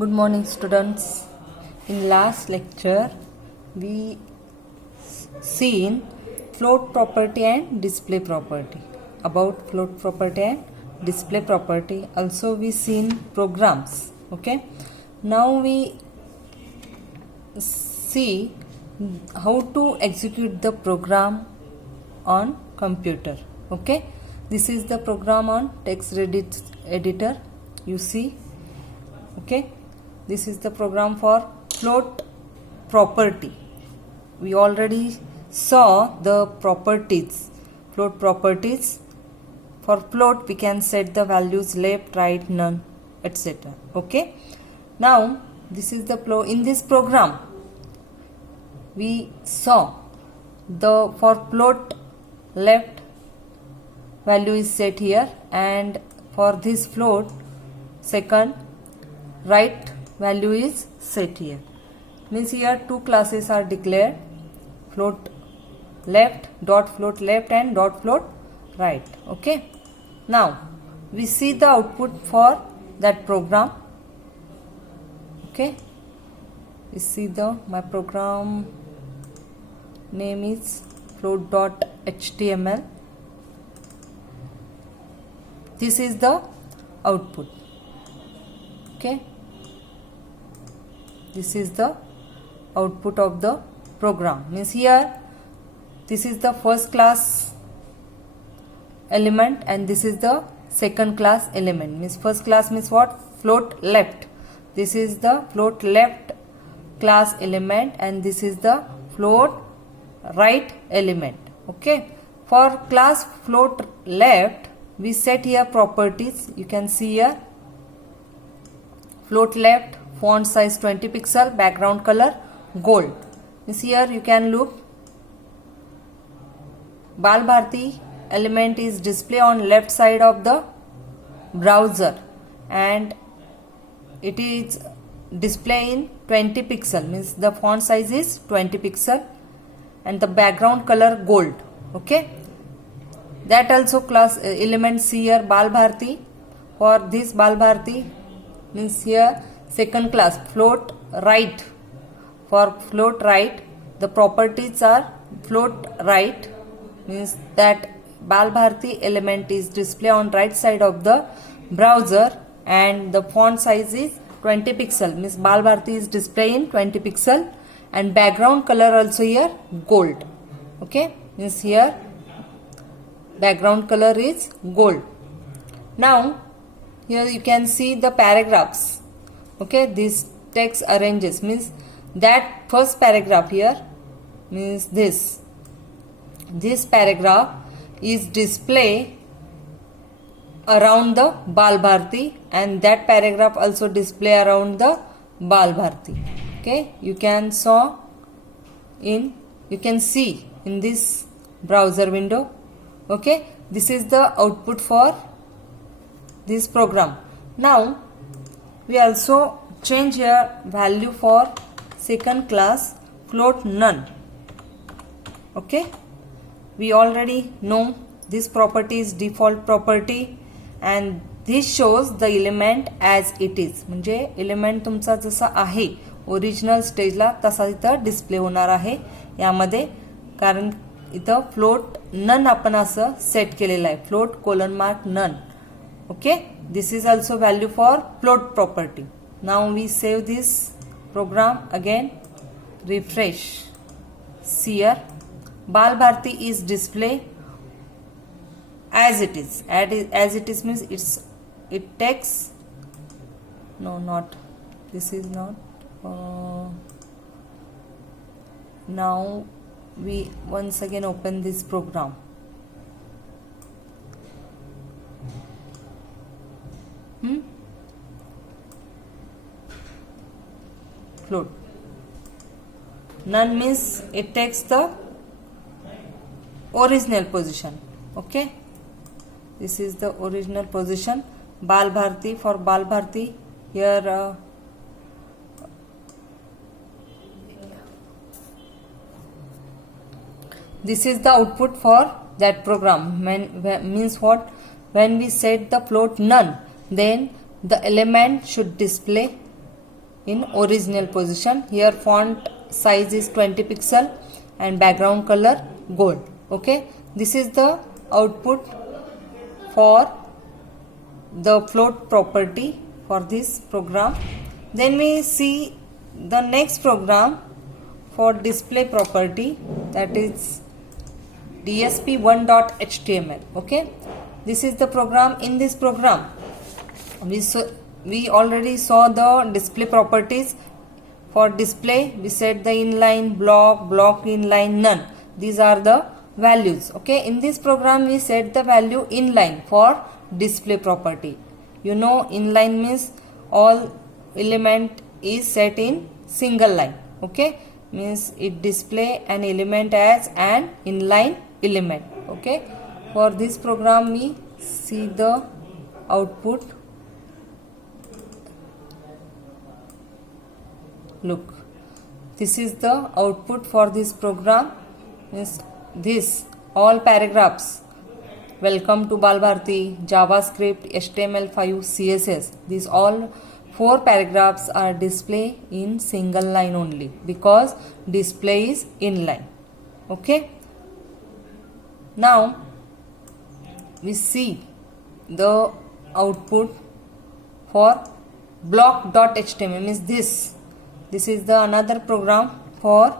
Good morning, students. In last lecture, we seen float property and display property. About float property and display property. Also, we seen programs. Okay. Now we see how to execute the program on computer. Okay. This is the program on text editor. You see. Okay. This is the program for float property. We already saw the properties, float properties. For float, we can set the values left, right, none, etc. Okay. Now, this is the flow. In this program, we saw the for float left value is set here, and for this float second right value is set here. Means here two classes are declared, float left, dot float left and dot float right. Okay. Now we see the output for that program. Okay. We see my program name is float.html. This is the output. Okay. This is the output of the program. Means here this is the first class element and this is the second class element. Means first class means what? Float left. This is the float left class element and this is the float right element. Okay. For class float left, we set here properties. You can see here float left, font size 20 pixel, background color gold. This here you can look. Bal Bharti element is display on left side of the browser and it is display in 20 pixel, means the font size is 20 pixel and the background color gold. Okay. That also class elements here Bal Bharti. For this Bal Bharti means here second class float right. For float right, the properties are float right means that Bal Bharti element is display on right side of the browser and the font size is 20 pixel, means Bal Bharti is display in 20 pixel and background color also here gold. Okay, means here background color is gold. Now here you can see the paragraphs. Okay, this text arranges means that first paragraph here means this paragraph is display around the Bal Bharti and that paragraph also display around the Bal Bharti. Okay, you can see in this browser window. Okay, this is the output for this program. Now we also change here value for second class float none. Okay, we already know this property is default property and this shows the element as it is. म्हणजे element तुमचा जसा आहे original स्टेजला तसा इथं display होणार आहे यामध्ये, कारण इथं फ्लोट नन आपण असं सेट केलेलं आहे, float colon mark none. Okay, this is also value for float property. Now we save this program again, refresh. See here, Bal Bharti is display as it is. As it is means it takes. No, not this is not. Now we once again open this program. Float none means it takes the original position. Okay, this is the original position. Bal Bharti, for Bal Bharti here this is the output for that program. Means what? When we set the float none, then the element should display in original position. Here font size is 20 pixel and background color gold. Okay, this is the output for the float property for this program. Then we see the next program for display property, that is dsp1.html. okay, this is the program. In this program we already saw the display properties. For display we set the inline, block inline, none. These are the values. Okay, in this program we set the value inline for display property. You know, inline means all element is set in single line. Okay, means it display an element as an inline element. Okay, for this program we see the output. Look, this is the output for this program. Means this all paragraphs, welcome to Balbharti, JavaScript, HTML5, CSS, these all 4 paragraphs are display in single line only because display is inline. Okay, now we see the output for block.html. means this is the another program for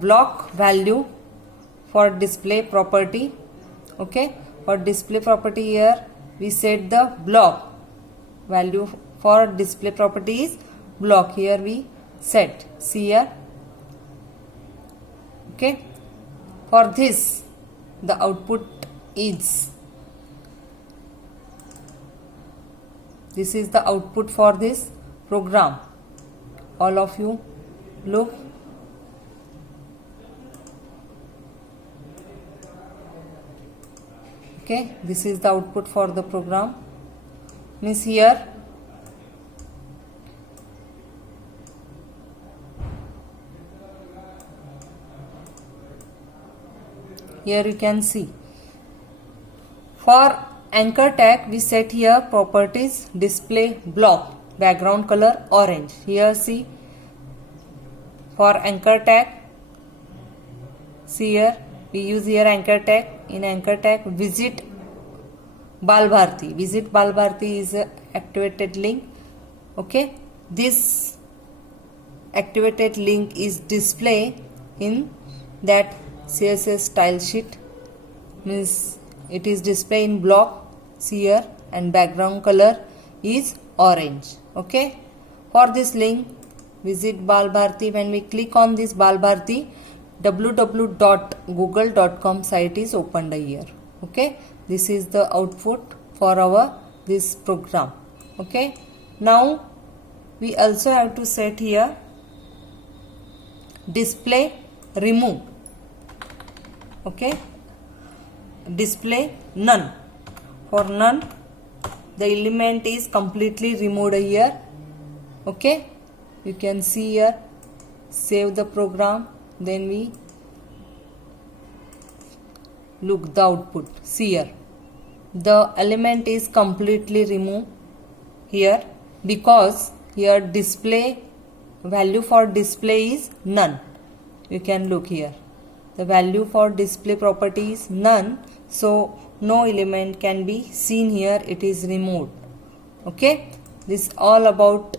block value for display property. Okay, for display property here we set the block value for display property is block. Here we set, see here. Okay, for this the output is, this is the output for this program. All of you look. Okay, this is the output for the program. Means here you can see for anchor tag we set here properties display block, background color orange. Here see for anchor tag, see here we use here anchor tag. In anchor tag visit Balbharti. Visit Balbharti is a activated link. Okay, this activated link is display in that CSS style sheet. Means it is display in block, see here, and background color is orange. Okay, for this link visit Balbharti. When we click on this Balbharti, www.google.com site is opened here. Okay, this is the output for our this program. Okay, now we also have to set here display remove. Okay, display none. For none the element is completely removed here. Okay, you can see here. Save the program. Then we look the output. See here the element is completely removed here because here display value for display is none. You can look here, the value for display property is none, so no element can be seen here, it is removed. Okay, this is all about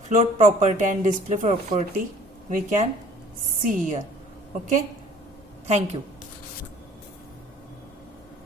float property and display property we can see here. Okay, thank you.